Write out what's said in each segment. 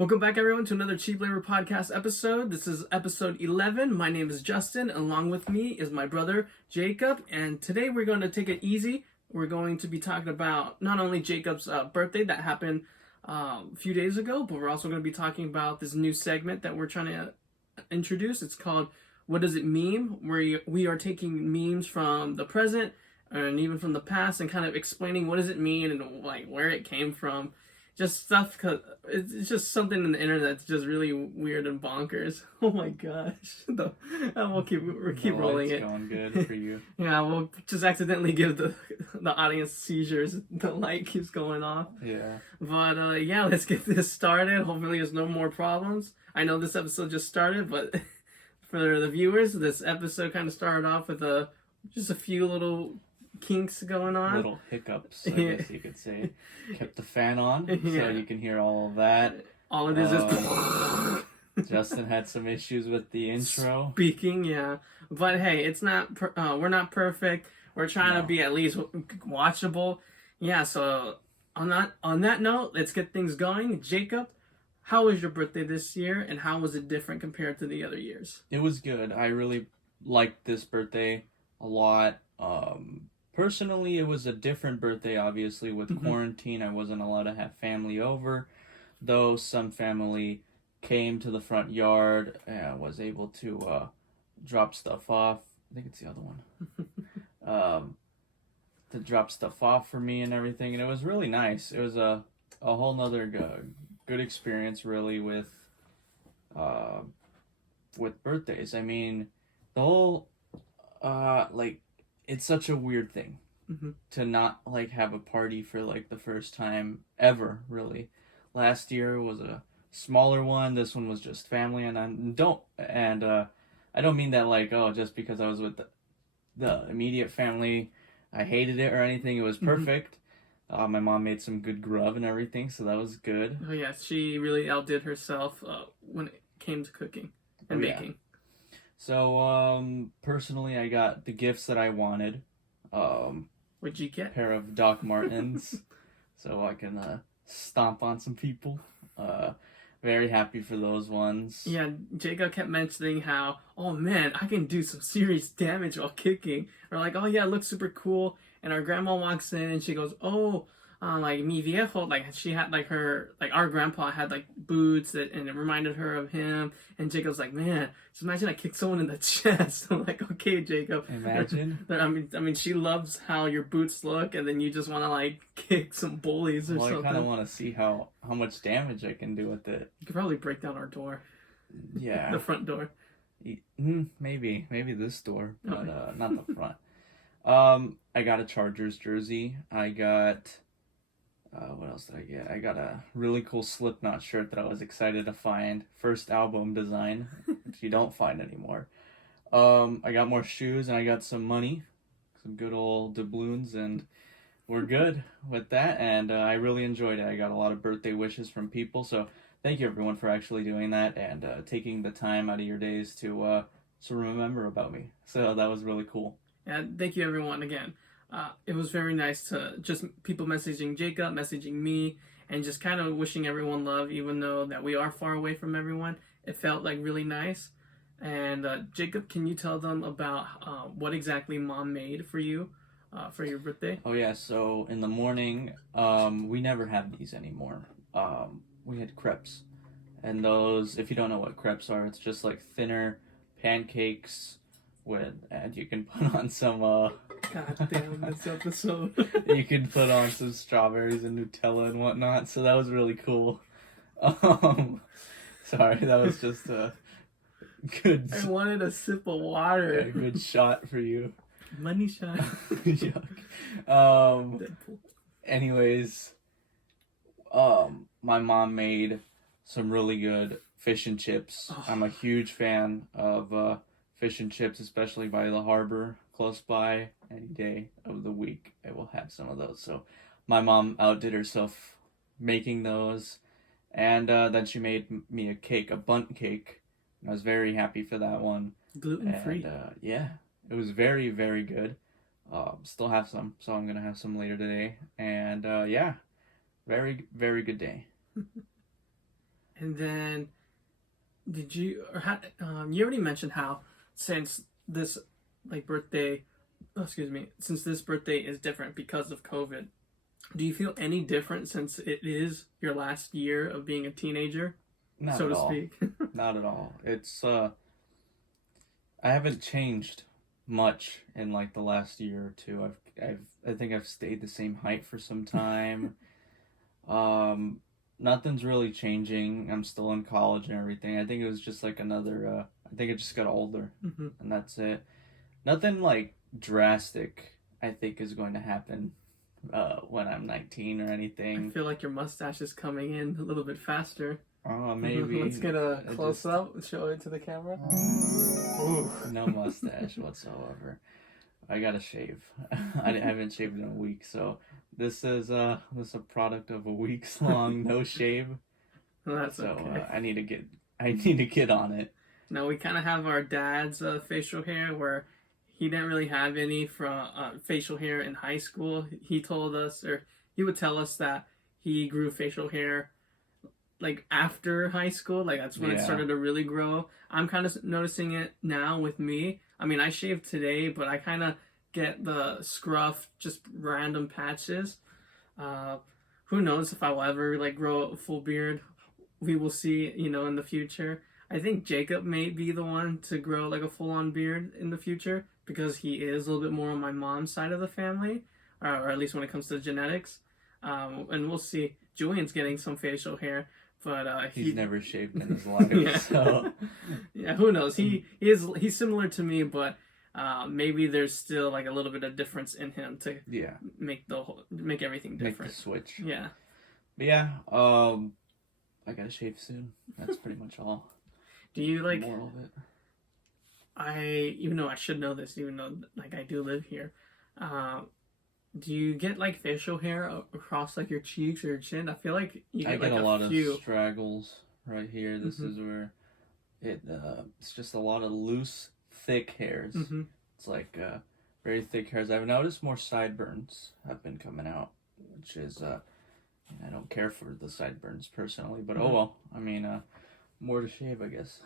Welcome back, everyone, to another Cheap Labor Podcast episode. This is episode 11. My name is Justin. Along with me is my brother, Jacob. And today we're going to take it easy. We're going to be talking about not only Jacob's birthday that happened a few days ago, but we're also going to be talking about this new segment that we're trying to introduce. It's called What Does It Meme? Where we are taking memes from the present and even from the past and kind of explaining what does it mean and like where it came from. Just stuff, cause it's just something in the internet that's just really weird and bonkers. Oh my gosh! We'll keep rolling it. Going good for you. Yeah, we'll just accidentally give the audience seizures. The light keeps going off. Yeah. But yeah, let's get this started. Hopefully, there's no more problems. I know this episode just started, but for the viewers, this episode kind of started off with just a few little kinks going on. Little hiccups, I guess you could say. Kept the fan on so you can hear all of that. All it is is Justin had some issues with the intro. Speaking, yeah. But hey, it's not we're not perfect. We're trying to be at least watchable. Yeah, so on that note, let's get things going. Jacob, how was your birthday this year and how was it different compared to the other years? It was good. I really liked this birthday a lot. Personally, it was a different birthday, obviously. With quarantine, I wasn't allowed to have family over, though some family came to the front yard and was able to drop stuff off. I think it's the other one. To drop stuff off for me and everything, and it was really nice. It was a whole nother good experience, really, with birthdays. I mean, the whole, it's such a weird thing to not have a party for the first time ever, really. Last year was a smaller one. This one was just family, and I don't mean that just because I was with the immediate family, I hated it or anything. It was perfect. My mom made some good grub and everything, so that was good. Oh yes, she really outdid herself when it came to cooking and baking. So, personally, I got the gifts that I wanted. What'd you get? A pair of Doc Martens, so I can stomp on some people. Very happy for those ones. Yeah, Jacob kept mentioning how, oh man, I can do some serious damage while kicking. Or oh yeah, it looks super cool. And our grandma walks in and she goes, oh, mi viejo, she had our grandpa had boots and it reminded her of him. And Jacob's like, man, just imagine I kicked someone in the chest. I'm like, okay, Jacob. Imagine. I mean, she loves how your boots look, and then you just want to kick some bullies or something. I kind of want to see how much damage I can do with it. You could probably break down our door. Yeah. The front door. Maybe this door, but not the front. I got a Chargers jersey. I got. What else did I get? I got a really cool Slipknot shirt that I was excited to find. First album design, which you don't find anymore. I got more shoes and I got some money, some good old doubloons, and we're good with that. And I really enjoyed it. I got a lot of birthday wishes from people, so thank you everyone for actually doing that and taking the time out of your days to remember about me. So that was really cool. Yeah, thank you everyone again. It was very nice to just people messaging Jacob, messaging me, and just kind of wishing everyone love, even though that we are far away from everyone. It felt really nice. And Jacob, can you tell them about what exactly Mom made for you for your birthday? Oh yeah, so in the morning, we never have these anymore. We had crepes. And those, if you don't know what crepes are, it's just thinner pancakes and you can put on some God damn this episode. You can put on some strawberries and Nutella and whatnot, so that was really cool. Sorry, that was just a good. I wanted a sip of water. A good shot for you. Money shot. Yuck. Anyways, my mom made some really good fish and chips. Oh. I'm a huge fan of fish and chips, especially by the harbor close by. Any day of the week, I will have some of those. So my mom outdid herself making those. And then she made me a cake, a bundt cake. I was very happy for that one. Gluten-free. Yeah, it was very, very good. Still have some, so I'm going to have some later today. And yeah, very, very good day. And then, you already mentioned how since this birthday, since this birthday is different because of COVID, do you feel any different since it is your last year of being a teenager, Not so at to all. speak? Not at all. It's I haven't changed much in like the last year or two. I think I've stayed the same height for some time. Nothing's really changing. I'm still in college and everything. I think it was just like another I think I just got older Hmm. and that's it. Nothing like drastic I think is going to happen when I'm 19 or I anything. feel like your mustache is coming in a little bit faster. Maybe Let's get a I close just up. Show it to the camera. Ooh. no mustache whatsoever. I gotta shave. I haven't shaved in a week, so this is a product of a week's long no shave. Well, that's So okay. I need to get on it. Now we kind of have our dad's facial hair, where he didn't really have any from facial hair in high school. He told us, or he would tell us that he grew facial hair like after high school. Like that's when it Yeah. started to really grow. I'm kind of noticing it now with me. I mean, I shaved today, but I kind of get the scruff, just random patches. Uh, who knows if I will ever like grow a full beard? We will see, in the future. I think Jacob may be the one to grow like a full-on beard in the future because he is a little bit more on my mom's side of the family, or at least when it comes to genetics. And we'll see. Julian's getting some facial hair, but He's never shaved in his life, Yeah. so yeah, who knows? He's similar to me, but maybe there's still like a little bit of difference in him to yeah, make everything make the different. switch. Yeah. But yeah, I gotta shave soon. That's pretty much all. Do you The like? moral of it. Even though I should know this, even though like I do live here, uh, do you get like facial hair across like your cheeks or your chin? I feel like you I get get like a lot few. of straggles right here. This Mhm. is where it's just a lot of loose, thick hairs. Mm-hmm. It's like very thick hairs. I've noticed more sideburns have been coming out, which is I don't care for the sideburns personally, but oh Mhm. well. I mean, more to shave, I guess.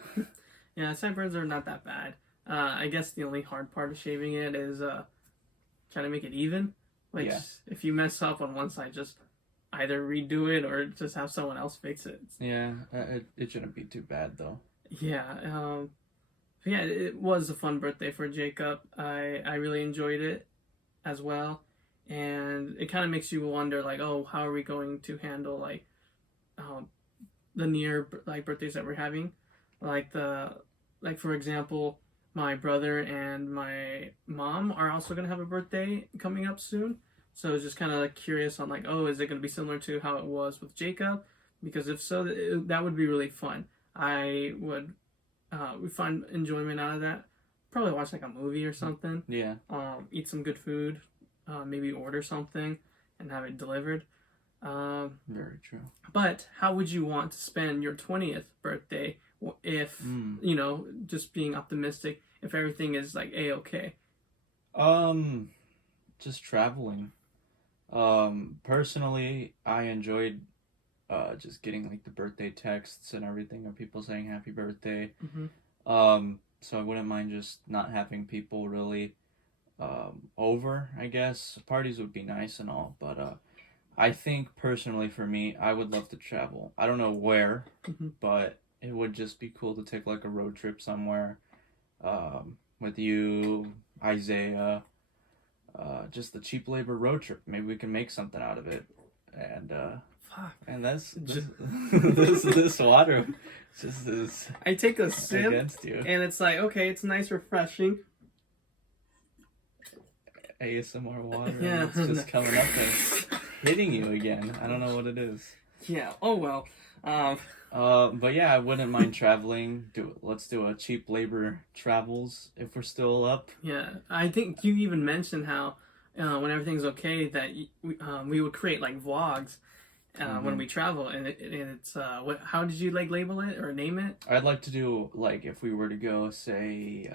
Yeah, sideburns are not that bad. I guess the only hard part of shaving it is trying to make it even. Which, Yeah. if you mess up on one side, just either redo it or just have someone else fix it. Yeah, it shouldn't be too bad though. Yeah. Yeah, it was a fun birthday for Jacob. I really enjoyed it as well, and it kind of makes you wonder, like, oh, how are we going to handle like the near like birthdays that we're having, like for example, my brother and my mom are also gonna have a birthday coming up soon. So I was just kind of like curious on like, oh, is it gonna be similar to how it was with Jacob? Because if so, that would be really fun. I would we find enjoyment out of that. Probably watch like a movie or something. Yeah. Eat some good food. Maybe order something and have it delivered. Very true. But how would you want to spend your 20th birthday if, just being optimistic, if everything is like A-okay? Just traveling. Personally, I enjoyed just getting like the birthday texts and everything of people saying happy birthday. Mm-hmm. So I wouldn't mind just not having people really over, I guess. Parties would be nice and all, but I think personally for me, I would love to travel. I don't know where, Mhm. but it would just be cool to take like a road trip somewhere with you, Isaiah, just the cheap labor road trip. Maybe we can make something out of it. Fuck. And that's this water just is I take a sip against you. and it's like, okay, it's nice, refreshing. ASMR water. Yeah. And it's just coming up and hitting you again. I don't know what it is. Yeah. Oh well. But yeah, I wouldn't mind traveling. Let's do a cheap labor travels if we're still up. Yeah. I think you even mentioned how when everything's okay that we would create like vlogs when we travel, and it's how did you like label it or name it? I'd like to do like if we were to go say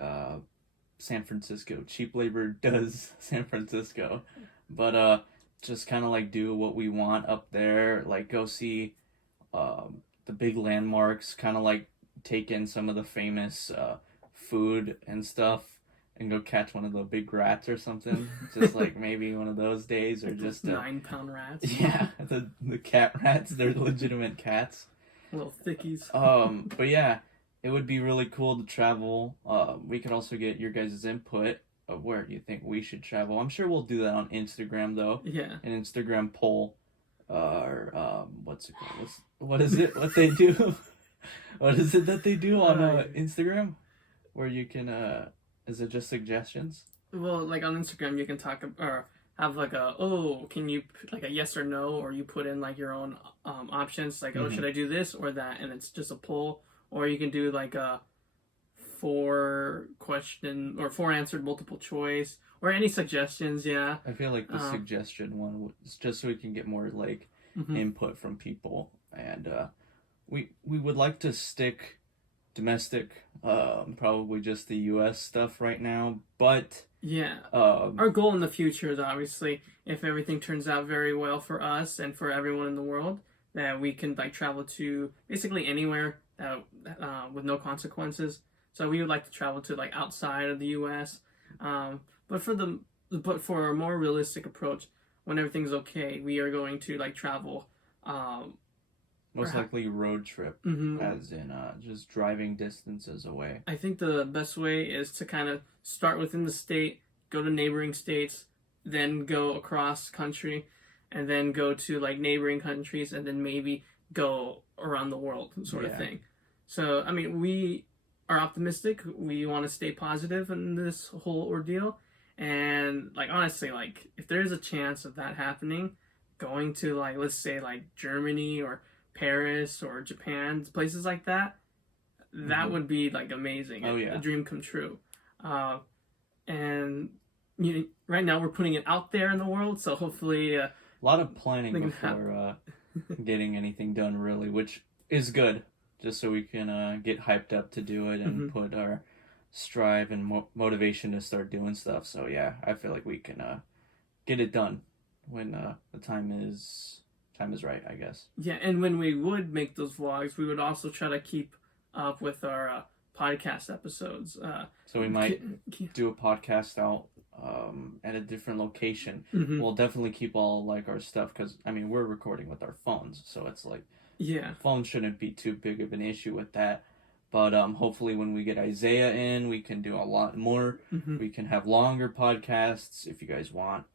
San Francisco. Cheap labor does San Francisco, but just kind of like do what we want up there. Like go see the big landmarks, kind of like take in some of the famous food and stuff, and go catch one of the big rats or something. Just like maybe one of those days, or just 9-pound rats. yeah, the cat rats. They're legitimate cats. Little thickies. But yeah, it would be really cool to travel. We could also get your guys' input of where you think we should travel. I'm sure we'll do that on Instagram though. Yeah. An Instagram poll. Or what's it called? What is it? What they do? What is it that they do on Instagram? Where you can is it just suggestions? Well, like on Instagram, you can talk or have like can you like a yes or no, or you put in like your own options, like should I do this or that, and it's just a poll, or you can do like a 4-question or 4 answered multiple choice, or any suggestions. Yeah, I feel like the suggestion one is just so we can get more like input from people, and we would like to stick domestic, probably just the U.S. stuff right now, but yeah, our goal in the future is obviously, if everything turns out very well for us and for everyone in the world, that we can like travel to basically anywhere with no consequences. So we would like to travel to like outside of the U.S. But for a more realistic approach, when everything's okay, we are going to like travel. Most likely road trip, as in just driving distances away. I think the best way is to kind of start within the state, go to neighboring states, then go across country, and then go to like neighboring countries, and then maybe go around the world sort of thing. So, I mean, we are optimistic. We want to stay positive in this whole ordeal. And like, honestly, like if there's a chance of that happening, going to like, let's say like Germany or Paris or Japan, places like that, that would be like amazing. Oh yeah, a dream come true. And right now we're putting it out there in the world, so hopefully a lot of planning before getting anything done, really, which is good, just so we can get hyped up to do it and put our strive and motivation to start doing stuff. So yeah, I feel like we can get it done when the time is right, I guess. Yeah, and when we would make those vlogs, we would also try to keep up with our podcast episodes. So we might do a podcast out at a different location. We'll definitely keep all like our stuff, because I mean we're recording with our phones, so it's like phone shouldn't be too big of an issue with that. But hopefully when we get Isaiah in, we can do a lot more. We can have longer podcasts if you guys want.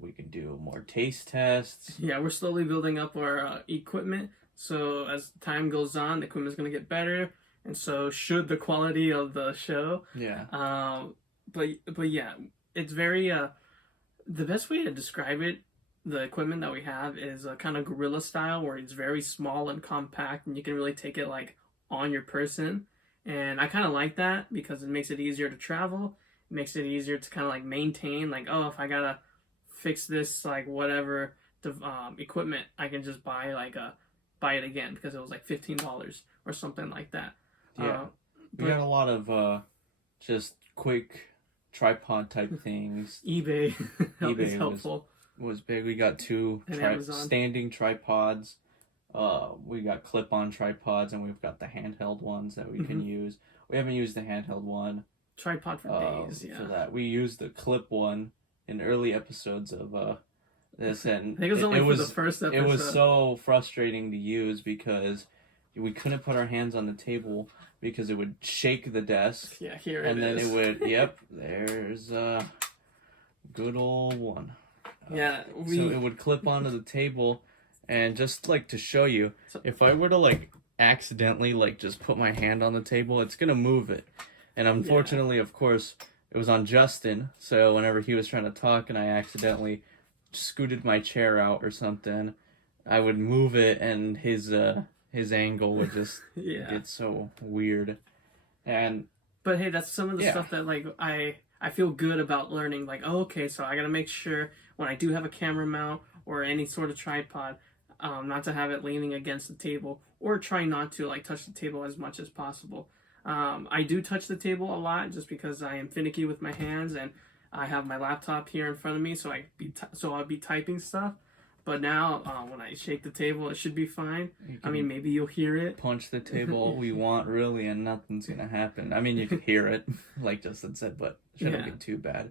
We can do more taste tests. Yeah, we're slowly building up our equipment. So as time goes on, the equipment's going to get better. And so should the quality of the show. Yeah. But yeah, it's very... the best way to describe it, the equipment that we have, is a kind of guerrilla style, where it's very small and compact, and you can really take it like on your person. And I kind of like that because it makes it easier to travel. It makes it easier to kind of like maintain, like, oh, if I gotta fix this, like whatever equipment, I can just buy it again because it was like $15 or something like that. Yeah, we got a lot of just quick tripod type things. eBay is helpful. Was big. We got 2 standing tripods. We got clip-on tripods, and we've got the handheld ones that we can use. We haven't used the handheld one. Tripod for days, yeah. For that, we used the clip one in early episodes of this, and I think it was only for the first episode. It was so frustrating to use because we couldn't put our hands on the table because it would shake the desk. Yeah, here it is. And then it would, yep, there's a good old one. Yeah, so it would clip onto the table. And just like to show you, if I were to like accidentally like just put my hand on the table, it's gonna move it. And unfortunately, of course, it was on Justin. So whenever he was trying to talk and I accidentally scooted my chair out or something, I would move it, and his angle would just get so weird. But hey, that's some of the stuff that like I feel good about learning. Like, oh, okay, so I gotta make sure when I do have a camera mount or any sort of tripod, not to have it leaning against the table, or try not to like touch the table as much as possible. I do touch the table a lot just because I am finicky with my hands, and I have my laptop here in front of me, so I'll be typing stuff. But now, when I shake the table, it should be fine. You I can mean, maybe you'll hear it. punch the table all we want, really, and nothing's gonna happen. I mean, you can hear it, like Justin said, but it shouldn't Yeah. be too bad.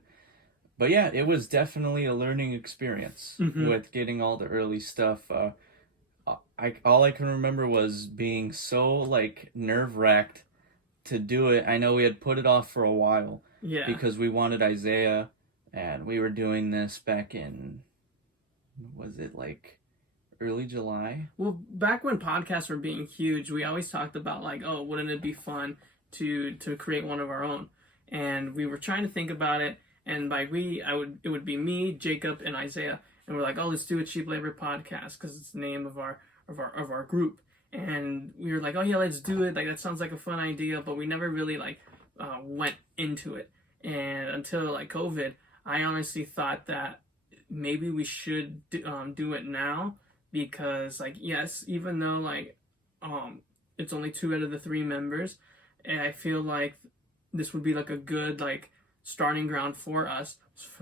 But yeah, it was definitely a learning experience Mhm. with getting all the early stuff. All I can remember was being so like nerve-wracked to do it. I know we had put it off for a while Yeah. because we wanted Isaiah, and we were doing this back in, was it like early July? Well, back when podcasts were being huge, we always talked about like, oh, wouldn't it be fun to create one of our own? And we were trying to think about it, and by it would be me, Jacob, and Isaiah, and we're like, oh, let's do a Cheap Labor podcast because it's the name of our group. And we were like, oh yeah, let's do it. Like that sounds like a fun idea, but we never really like went into it. And until like COVID, I honestly thought that maybe we should do it now because like yes, even though like it's only 2 out of the 3 members, and I feel like this would be like a good like starting ground for us.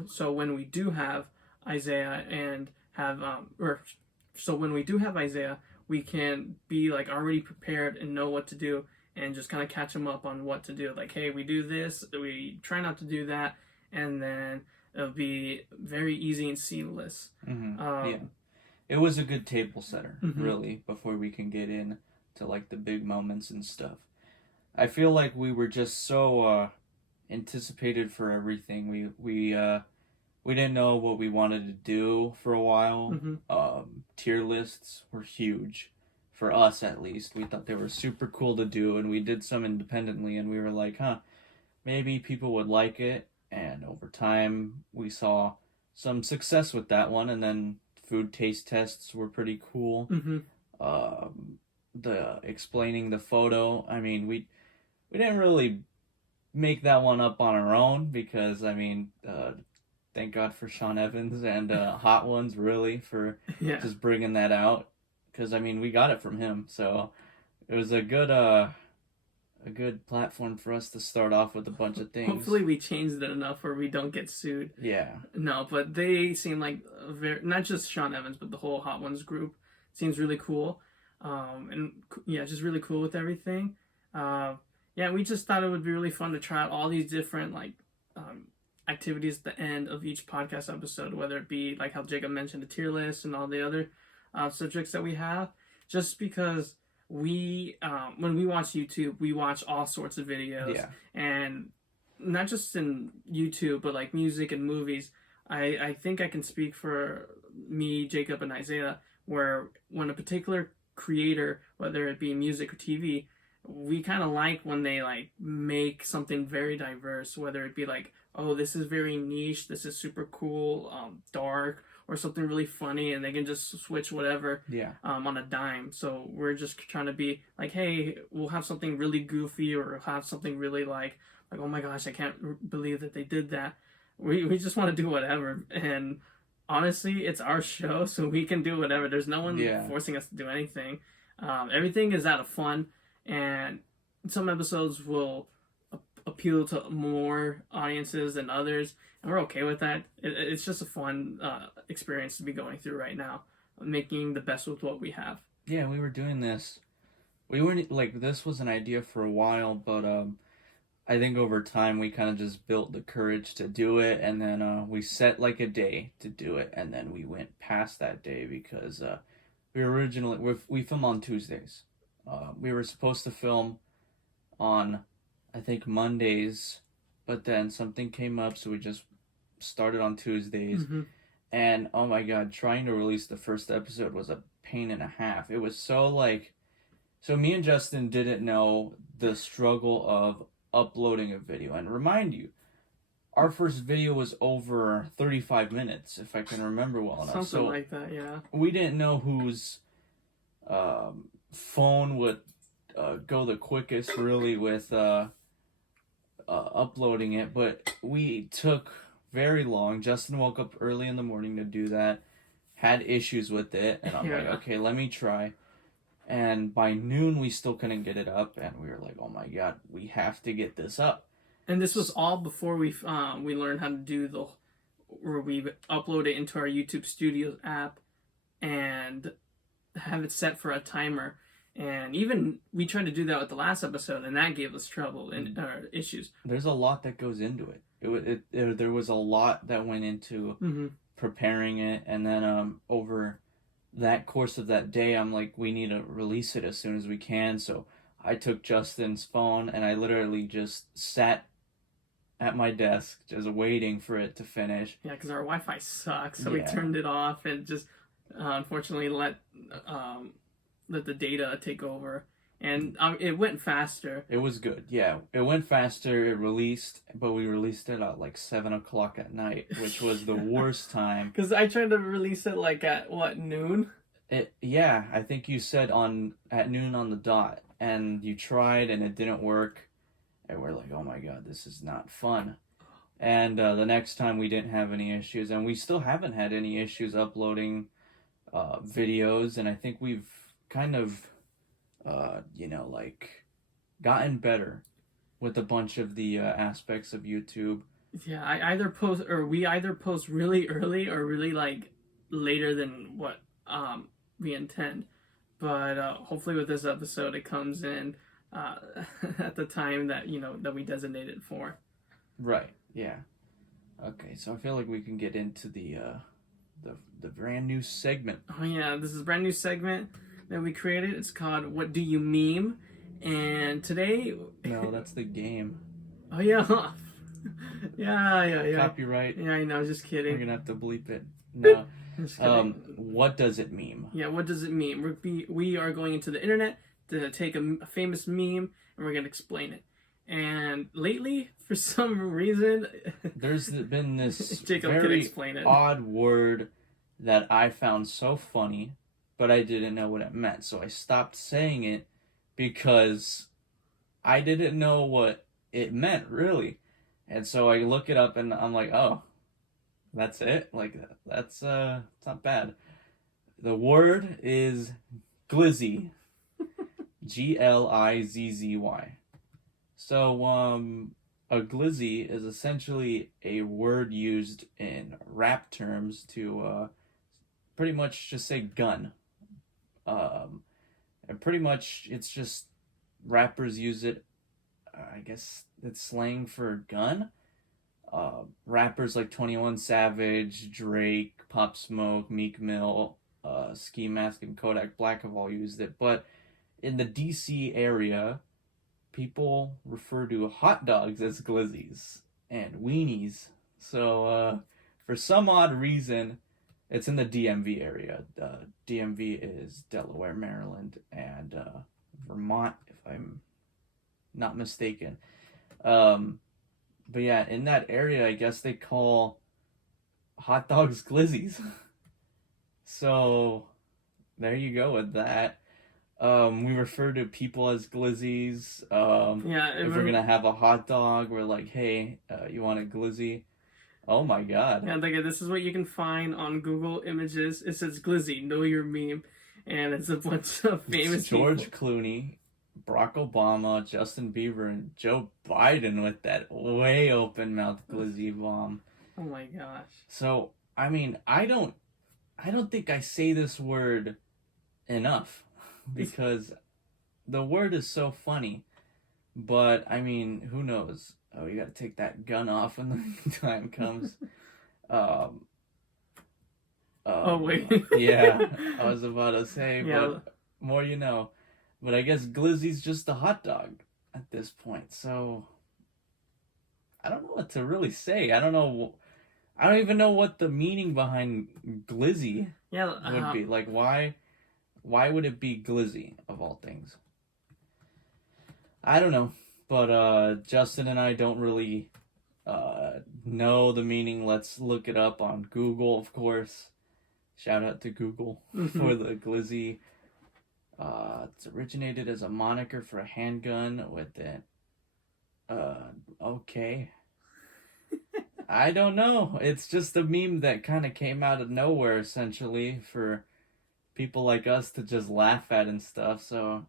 So when we do have Isaiah and have so when we do have Isaiah, we can be like already prepared and know what to do and just kind of catch them up on what to do. Like, hey, we do this, we try not to do that, and then it'll be very easy and seamless. Yeah, it was a good table setter, Mhm. really, before we can get in to like the big moments and stuff. I feel like we were just so anticipated for everything. We didn't know what we wanted to do for a while. Tier lists were huge for us, at least. We thought they were super cool to do, and we did some independently, and we were like, maybe people would like it. And over time, we saw some success with that one, and then food taste tests were pretty cool. The explaining the photo, I mean, we didn't really make that one up on our own because, I mean, thank God for Sean Evans and Hot Ones, really, for Yeah. just bringing that out. Because, I mean, we got it from him, so it was a good platform for us to start off with a bunch of things. Hopefully we changed it enough where we don't get sued. Yeah. No, but they seem like not just Sean Evans, but the whole Hot Ones group seems really cool. And yeah, just really cool with everything. Yeah, we just thought it would be really fun to try out all these different like activities at the end of each podcast episode, whether it be like how Jacob mentioned the tier list and all the other subjects that we have, just because we when we watch YouTube, we watch all sorts of videos. Yeah. And not just in YouTube, but like music and movies. I think I can speak for me, Jacob, and Isaiah, where when a particular creator, whether it be music or TV, we kind of like when they like make something very diverse, whether it be like, oh, this is very niche, this is super cool, dark, or something really funny, and they can just switch whatever on a dime. So we're just trying to be like, hey, we'll have something really goofy, or have something really like oh my gosh, I can't believe that they did that. We just want to do whatever, and honestly, it's our show, so we can do whatever. There's no one forcing us to do anything. Everything is out of fun, and some episodes will appeal to more audiences than others, and we're okay with that. It's just a fun experience to be going through right now, making the best with what we have. Yeah, we were doing this. We weren't like, this was an idea for a while, but I think over time we kind of just built the courage to do it, and then we set like a day to do it, and then we went past that day because we film on Tuesdays. We were supposed to film on, I think, Mondays, but then something came up, so we just started on Tuesdays. And oh my god, trying to release the first episode was a pain and a half. It was so me and Justin didn't know the struggle of uploading a video. And remind you, our first video was over 35 minutes, if I can remember well enough. Something like that, yeah. We didn't know whose phone would go the quickest, really, with uploading it, but we took very long. Justin woke up early in the morning to do that, had issues with it, and I'm like, okay, let me try. And by noon, we still couldn't get it up, and we were like, oh my god, we have to get this up. And this was all before we learned how to do where we upload it into our YouTube Studios app, and have it set for a timer. And even we tried to do that with the last episode, and that gave us trouble and issues. There's a lot that goes into it. There was a lot that went into preparing it, and then over that course of that day, I'm like, we need to release it as soon as we can. So I took Justin's phone and I literally just sat at my desk just waiting for it to finish. Yeah, because our Wi-Fi sucks, so we turned it off and just unfortunately let the data take over, and it went faster. It was good, yeah. It went faster. It released, but we released it at like 7:00 at night, which was the worst time. Because I tried to release it like at noon. I think you said at noon on the dot, and you tried and it didn't work, and we're like, oh my god, this is not fun. And the next time we didn't have any issues, and we still haven't had any issues uploading videos, and I think we've kind of gotten better with a bunch of the aspects of YouTube. Yeah, we either post really early or really like later than what we intend. But hopefully with this episode it comes in at the time that that we designated for. Right. Yeah. Okay, so I feel like we can get into the brand new segment. Oh yeah, this is a brand new segment that we created. It's called What Do You Meme? And today... No, that's the game. Oh yeah. yeah. Copyright. Yeah, I know, just kidding. We're gonna have to bleep it. No. Just kidding. What does it meme? Yeah, what does it mean? We are going into the internet to take a famous meme and we're gonna explain it. And lately, for some reason... There's been this Jacob very can explain it. odd word that I found so funny, but I didn't know what it meant. So I stopped saying it because I didn't know what it meant, really. And so I look it up and I'm like, oh, that's it? Like, that's it's not bad. The word is glizzy. Glizzy. So, a glizzy is essentially a word used in rap terms to pretty much just say gun. And pretty much it's just rappers use it, I guess it's slang for gun. Rappers like 21 Savage, Drake, Pop Smoke, Meek Mill, Ski Mask, and Kodak Black have all used it. But in the DC area, people refer to hot dogs as glizzies and weenies. So, for some odd reason, it's in the DMV area. DMV is Delaware, Maryland, and Vermont, if I'm not mistaken. But yeah, in that area, I guess they call hot dogs glizzies. So, there you go with that. We refer to people as glizzies. If we're gonna have a hot dog, we're like, hey, you want a glizzy? Oh my god. Yeah, like this is what you can find on Google Images. It says glizzy, know your meme. And it's a bunch of famous George people. Clooney, Barack Obama, Justin Bieber, and Joe Biden with that way open mouth glizzy bomb. Oh my gosh. So, I mean, I don't think I say this word enough. Because the word is so funny, but I mean, who knows? Oh, you got to take that gun off when the time comes. Oh wait. Yeah, I was about to say, yeah. But more you know. But I guess glizzy's just a hot dog at this point. So I don't know what to really say. I don't even know what the meaning behind glizzy would be. Like, why would it be glizzy, of all things? I don't know. But Justin and I don't really know the meaning. Let's look it up on Google, of course. Shout out to Google for the glizzy. It's originated as a moniker for a handgun with it. Okay. I don't know. It's just a meme that kind of came out of nowhere, essentially, for people like us to just laugh at and stuff. So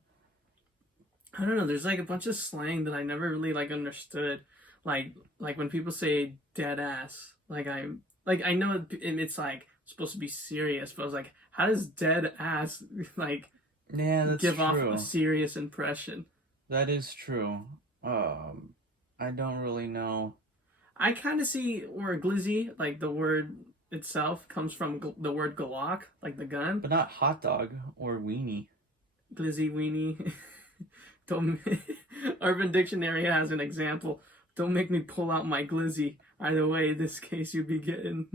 I don't know, there's like a bunch of slang that I never really like understood. Like when people say dead ass, I know it's like supposed to be serious, but I was like, how does dead ass like Yeah, that's give off true. a serious impression? That is true. I don't really know. I kind of see where glizzy, like the word itself, comes from the word Glock, like the gun. But not hot dog or weenie. Glizzy weenie. Don't. Urban Dictionary has an example. Don't make me pull out my glizzy. Either way, in this case, you'd be getting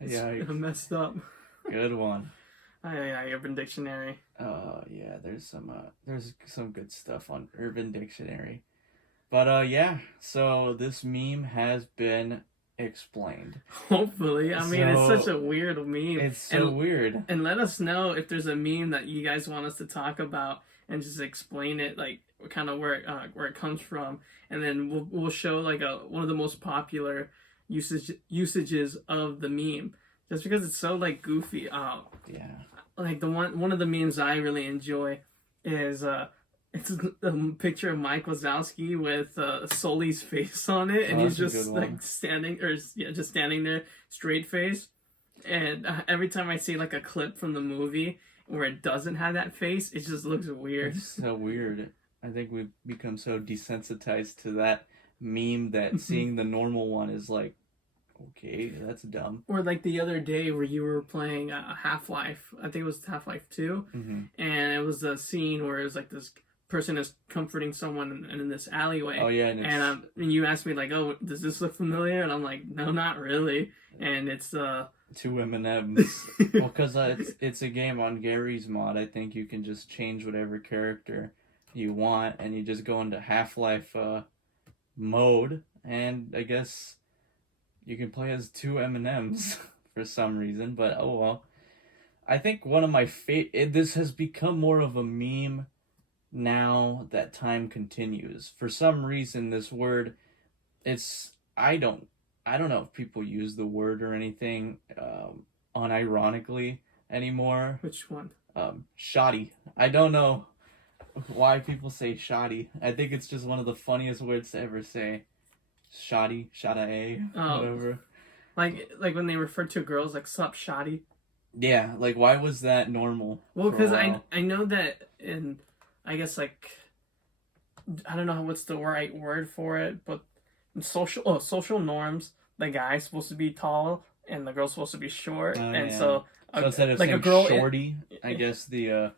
Yeah, messed up. good one. Yeah, Urban Dictionary. Yeah, there's some good stuff on Urban Dictionary. But yeah, so this meme has been explained. Hopefully. I mean, it's such So a weird meme. it's so weird. And let us know if there's a meme that you guys want us to talk about and just explain it, like kind of where it comes from, and then we'll show like one of the most popular usages of the meme, just because it's so like goofy. Yeah. Like the one of the memes I really enjoy is it's a picture of Mike Wazowski with Sully's face on it, and he's that's a just good one. like just standing there straight face. And every time I see like a clip from the movie where it doesn't have that face, it just looks weird. It's so weird. I think we've become so desensitized to that meme that seeing the normal one is like, okay, that's dumb. Or like the other day where you were playing Half-Life, I think it was Half-Life 2, Mm-hmm. and it was a scene where it was like this person is comforting someone in this alleyway. Oh yeah, And you asked me like, oh, does this look familiar? And I'm like, no, not really. And it's two M&Ms. Well, because it's a game on Gary's mod. I think you can just change whatever character you want, and you just go into Half-Life mode, and I guess you can play as two M&Ms for some reason. But oh well. I think one of my this has become more of a meme now that time continues. For some reason, this word, I don't know if people use the word or anything unironically anymore. which one? Shoddy. I don't know why people say shoddy. I think it's just one of the funniest words to ever say. Shoddy, shotta a, whatever. Like when they refer to girls like sup shoddy. Yeah, like why was that normal? Well, for a because while? I know that in, I guess like, I don't know what's the right word for it, but in social norms, the guy's supposed to be tall and the girl's supposed to be short, and yeah. so instead of like saying a girl shorty, I guess the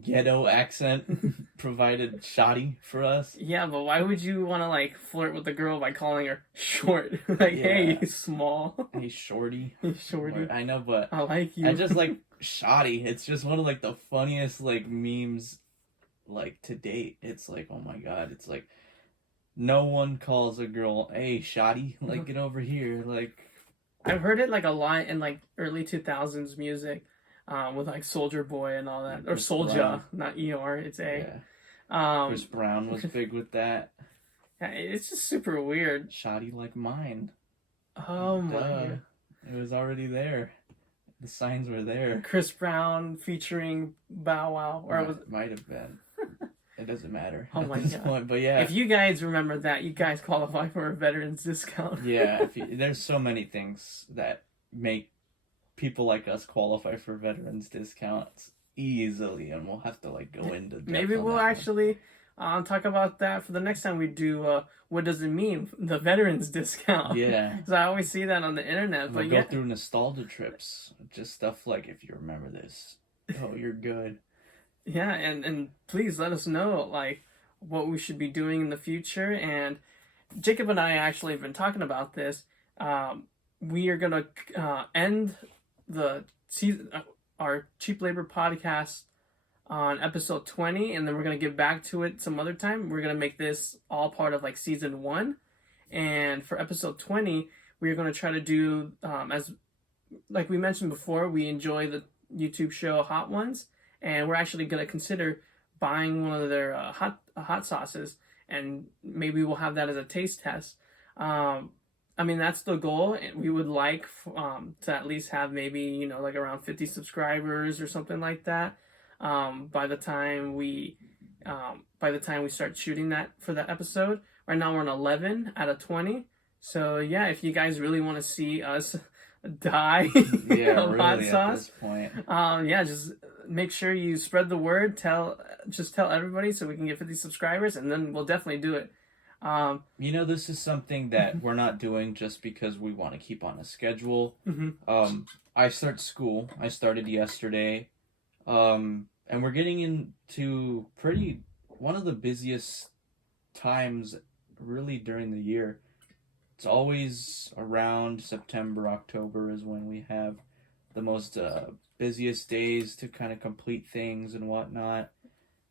ghetto accent provided shoddy for us. Yeah, but why would you want to like flirt with the girl by calling her short? Like, hey, Yeah. small, Hey, shorty. hey, shorty, I know, but I like you. I just like shoddy. It's just one of like the funniest like memes like to date. It's like, oh my god, it's like no one calls a girl, hey, shoddy, like get over here, like I've heard it like a lot in like early 2000s music, with like Soldier Boy and all that, or Chris Soulja, Brown. not ER, it's yeah. A. Chris Brown was big with that. Yeah, it's just super weird. Shoddy like mine. Oh my Duh. god. It was already there. The signs were there. Chris Brown featuring Bow Wow, or was Might have been. It doesn't matter Oh at my this God. point. But yeah, if you guys remember that, you guys qualify for a veterans discount. yeah. There's so many things that make people like us qualify for veterans discounts easily, and we'll have to like go into depth Maybe on we'll that one. actually talk about that for the next time we do what does it mean, the veterans discount. Yeah. Because I always see that on the internet. We'll But go yeah, through nostalgia trips, just stuff like if you remember this, oh, you're good. yeah, and please let us know like what we should be doing in the future. And Jacob and I actually have been talking about this. We are gonna end the season, our Cheap Labor podcast on episode 20, and then we're gonna get back to it some other time. We're gonna make this all part of like season 1, and for episode 20, we're gonna try to do as like we mentioned before, we enjoy the YouTube show Hot Ones, and we're actually gonna consider buying one of their hot sauces, and maybe we'll have that as a taste test. I mean, that's the goal. And we would like to at least have maybe, like around 50 subscribers or something like that. By the time we start shooting that for that episode. Right now we're on 11 out of 20. So yeah, if you guys really want to see us die Yeah, of hot really, at sauce. this point. Yeah, just make sure you spread the word. Just tell everybody so we can get 50 subscribers, and then we'll definitely do it. You know, this is something that we're not doing just because we want to keep on a schedule. Mhm. I start school. I started yesterday. And we're getting into one of the busiest times really during the year. It's always around September, October is when we have the most busiest days to kind of complete things and whatnot.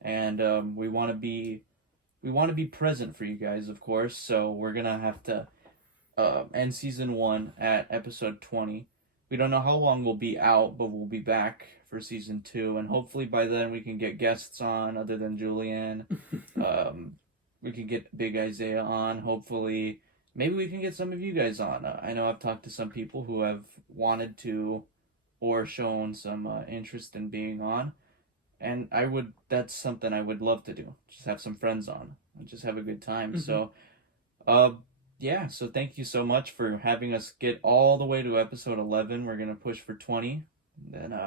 And we want to be present for you guys, of course. So we're gonna have to end season 1 at episode 20. We don't know how long we'll be out, but we'll be back for season 2, and hopefully by then we can get guests on other than Julianne. We can get Big Isaiah on. Hopefully, maybe we can get some of you guys on. I know I've talked to some people who have wanted to or shown some interest in being on, and that's something I would love to do. Just have some friends on and just have a good time. Mhm. So, yeah, so thank you so much for having us get all the way to episode 11. We're going to push for 20. And then,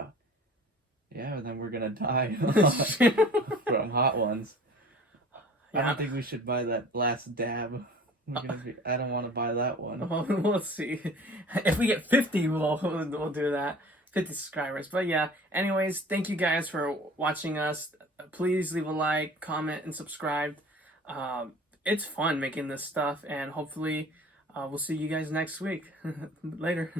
yeah, then we're going to die from Hot Ones. I Yeah. don't think we should buy that last dab. I don't want to buy that one. Well, we'll see. If we get 50, we'll do that. 50 subscribers. But yeah, anyways, thank you guys for watching us. Please leave a like, comment, and subscribe. It's fun making this stuff, and hopefully we'll see you guys next week. Later.